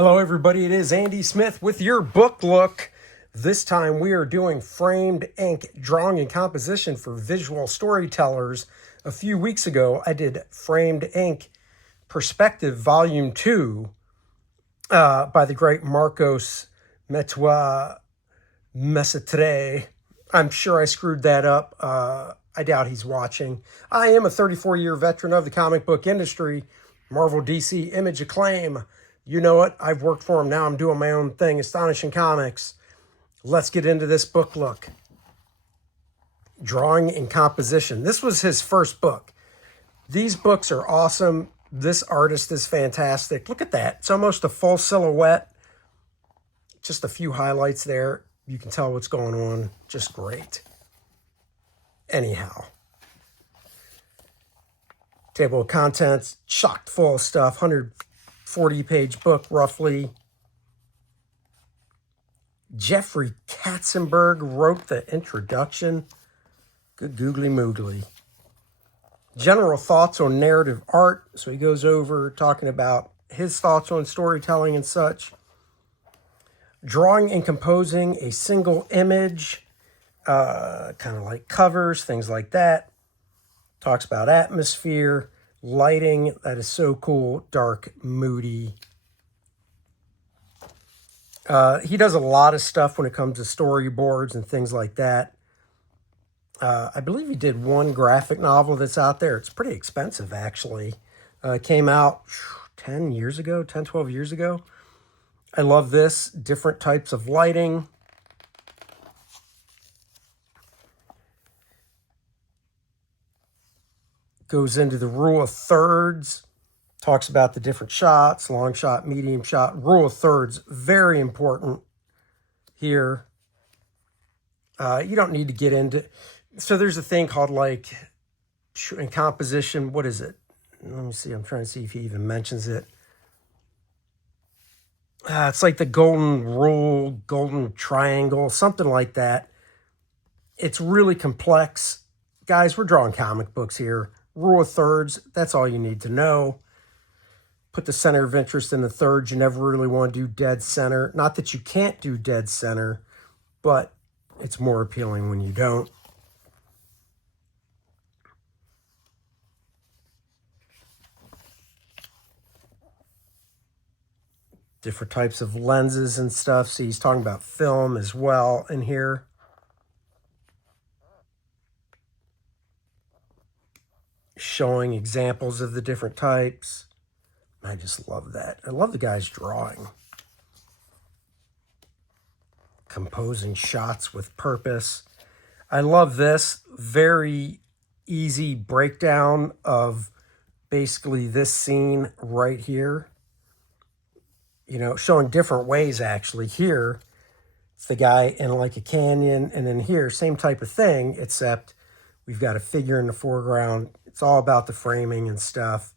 Hello everybody, it is Andy Smith with your book look. This time we are doing framed ink drawing and composition for Visual Storytellers. A few weeks ago I did framed ink perspective volume 2 by the great Marcos Mateu-Mestre. I'm sure I screwed that up. I doubt he's watching. I am a 34-year veteran of the comic book industry. Marvel, DC, Image, Acclaim. You know it. I've worked for him. Now I'm doing my own thing. Astonishing Comics. Let's get into this book look. Drawing and composition. This was his first book. These books are awesome. This artist is fantastic. Look at that. It's almost a full silhouette. Just a few highlights there. You can tell what's going on. Just great. Anyhow. Table of contents. Chock full of stuff. 140-page book, roughly. Jeffrey Katzenberg wrote the introduction. Good googly moogly. General thoughts on narrative art. So he goes over talking about his thoughts on storytelling and such. Drawing and composing a single image. Kind of like covers, things like that. Talks about atmosphere. Lighting, that is so cool. Dark, moody. He does a lot of stuff when it comes to storyboards and things like that. I believe he did one graphic novel that's out there. It's pretty expensive, actually. Came out 10 years ago, 10, 12 years ago. I love this. Different types of lighting. Goes into the rule of thirds, talks about the different shots, long shot, medium shot. Rule of thirds, very important here. You don't need to get into... So there's a thing called like, in composition, what is it? Let me see, I'm trying to see if he even mentions it. It's like the golden rule, golden triangle, something like that. It's really complex. Guys, we're drawing comic books here. Rule of thirds, that's all you need to know. Put the center of interest in the thirds. You never really want to do dead center. Not that you can't do dead center, but it's more appealing when you don't. Different types of lenses and stuff. See, he's talking about film as well in here. Showing examples of the different types. I just love that. I love the guy's drawing. Composing shots with purpose. I love this. Very easy breakdown of basically this scene right here. You know, showing different ways actually. Here, it's the guy in like a canyon, and then here, same type of thing, except we've got a figure in the foreground. It's all about the framing and stuff,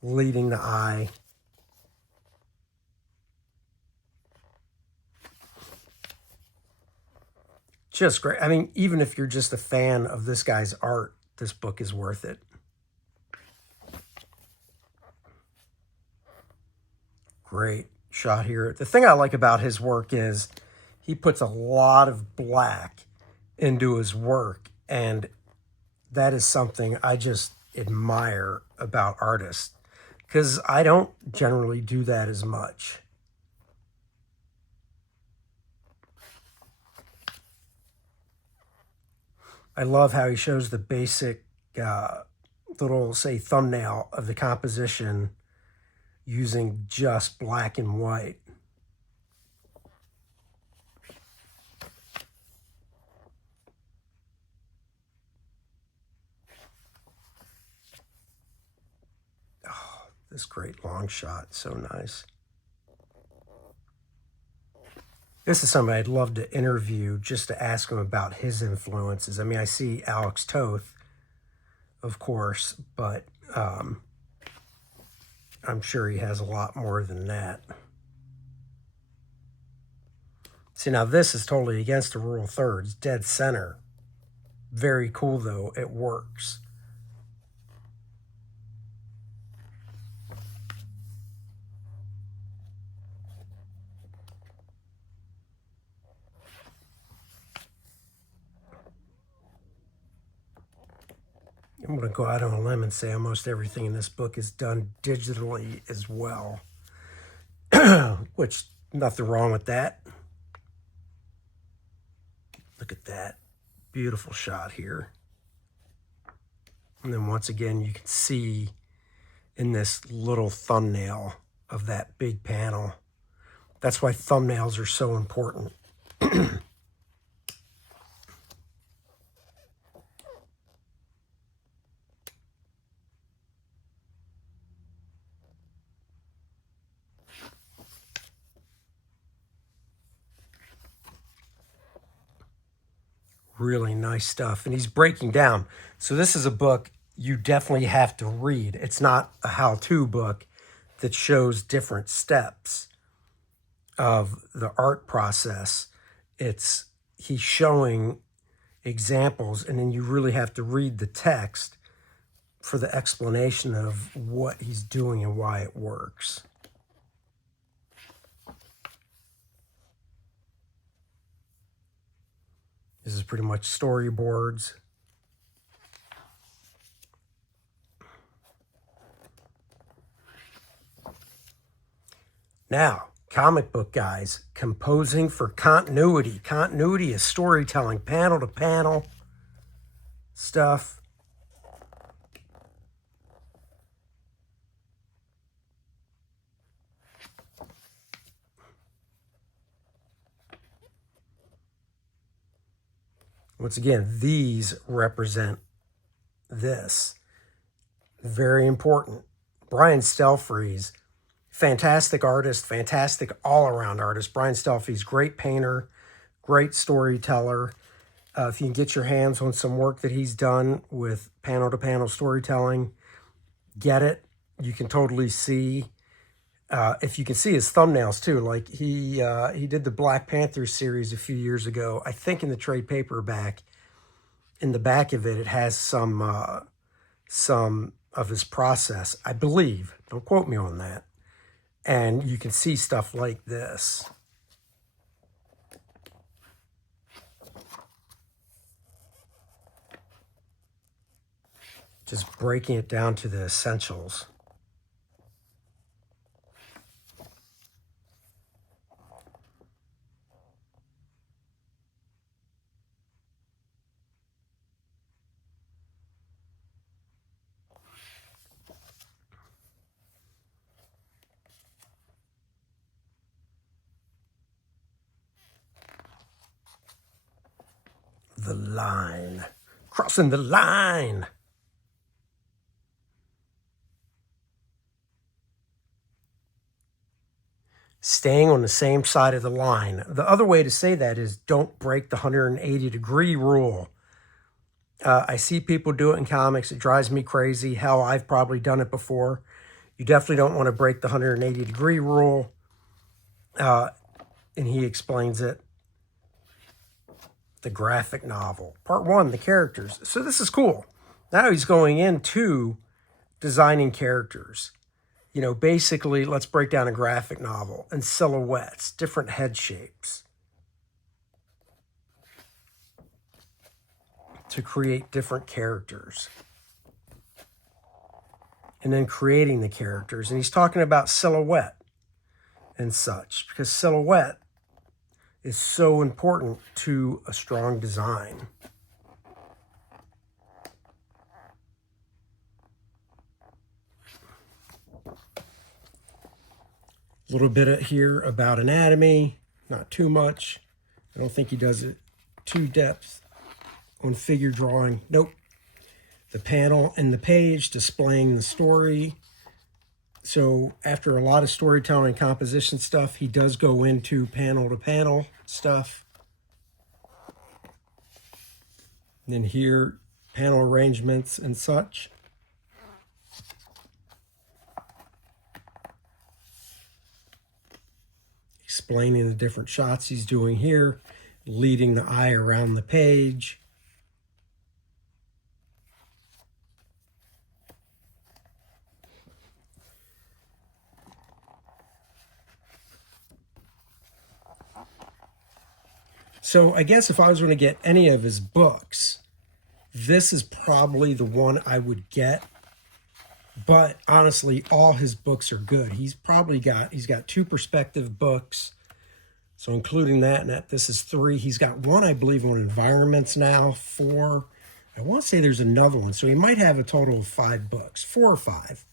leading the eye. Just great. I mean, even if you're just a fan of this guy's art, this book is worth it. Great shot here. The thing I like about his work is he puts a lot of black into his work, and that is something I just admire about artists, because I don't generally do that as much. I love how he shows the basic little, say, thumbnail of the composition using just black and white. This great long shot, so nice. This is somebody I'd love to interview just to ask him about his influences. I mean, I see Alex Toth, of course, but I'm sure he has a lot more than that. See, now this is totally against the rule of thirds, dead center. Very cool, though. It works. I'm going to go out on a limb and say almost everything in this book is done digitally as well, which nothing wrong with that. Look at that beautiful shot here. And then once again, you can see in this little thumbnail of that big panel. That's why thumbnails are so important. Really nice stuff. And he's breaking down. So this is a book you definitely have to read. It's not a how-to book that shows different steps of the art process. He's showing examples, and then you really have to read the text for the explanation of what he's doing and why it works. This is pretty much storyboards. Now, comic book guys, composing for continuity. Continuity is storytelling, panel to panel stuff. Once again, these represent this. Very important. Brian Stelfreeze, fantastic artist, fantastic all-around artist. Brian Stelfreeze, great painter, great storyteller. If you can get your hands on some work that he's done with panel-to-panel storytelling, get it. You can totally see. If you can see his thumbnails too, like he did the Black Panther series a few years ago. I think in the trade paperback, in the back of it, it has some of his process, I believe. Don't quote me on that. And you can see stuff like this. Just breaking it down to the essentials. The line. Crossing the line. Staying on the same side of the line. The other way to say that is don't break the 180-degree rule. I see people do it in comics. It drives me crazy. Hell, I've probably done it before. You definitely don't want to break the 180-degree rule. And he explains it. The graphic novel. Part 1, the characters. So this is cool. Now he's going into designing characters. You know, basically, let's break down a graphic novel and silhouettes, different head shapes to create different characters. And then creating the characters. And he's talking about silhouette and such, because silhouette is so important to a strong design. A little bit here about anatomy, not too much. I don't think he does it too depth on figure drawing. Nope. The panel and the page displaying the story. So after a lot of storytelling and composition stuff, he does go into panel-to-panel stuff. And then here, panel arrangements and such. Explaining the different shots he's doing here, leading the eye around the page. So I guess if I was going to get any of his books, This is probably the one I would get. But honestly, all his books are good. He's got 2 perspective books. So including that, and this is 3. He's got 1, I believe, on environments now, 4. I want to say there's another one. So he might have a total of 5 books, 4 or 5.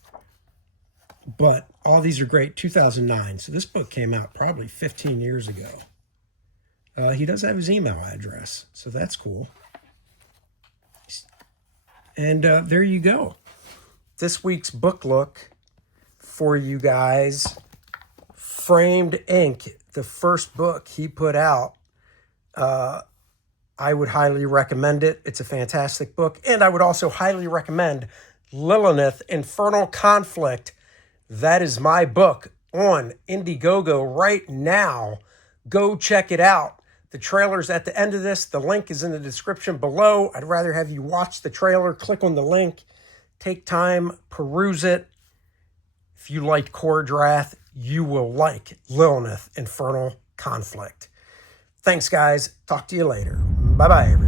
But all these are great. 2009. So this book came out probably 15 years ago. He does have his email address, so that's cool. And there you go. This week's book look for you guys. Framed Ink, the first book he put out. I would highly recommend it. It's a fantastic book. And I would also highly recommend Lilith, Infernal Conflict. That is my book on Indiegogo right now. Go check it out. The trailer's at the end of this. The link is in the description below. I'd rather have you watch the trailer, click on the link, take time, peruse it. If you liked Kordrath, you will like Lilith, Infernal Conflict. Thanks, guys. Talk to you later. Bye-bye, everyone.